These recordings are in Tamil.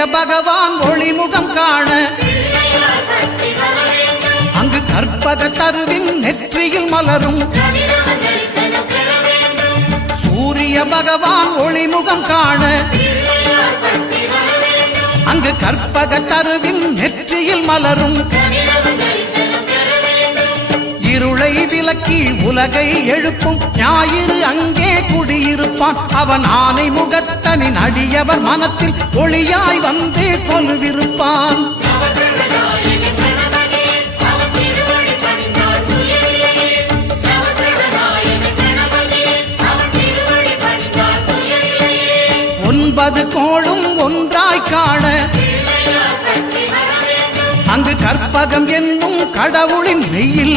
சூரிய பகவான் ஒளிமுகம் காண. அங்கு கற்பக தருவின் நெற்றியில் மலரும். சூரிய பகவான் ஒளிமுகம் காண. அங்கு கற்பக தருவின் நெற்றியில் மலரும். இருளை விலக்கி உலகை எழுப்பும். ஞாயிறு அங்கே குடியிருப்பான். அவன் ஆனை முகத்தனின் அடியவர் மனத்தில் ஒளியாய் வந்து கொலுவிருப்பான். ஒன்பது கோளும் ஒன்றாய் காண அங்கு கற்பகம் என்னும் கடவுளின் மெயில்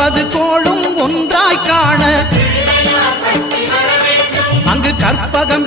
ஒன்பது கோளும் ஒன்றாய் காண. அங்கு கற்பகம்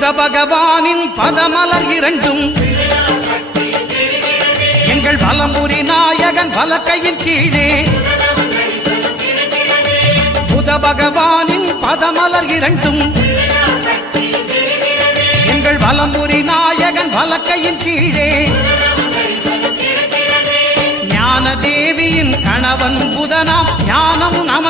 புத பகவானின் பதமலர் இரண்டும். எங்கள் வலம்புரி நாயகன் வலக்கையின் கீழே. புத பகவானின் பதமலர் இரண்டும். எங்கள் வலம்புரி நாயகன் வலக்கையின் கீழே. ஞான தேவியின் கணவன் புதனாம் ஞானம் நம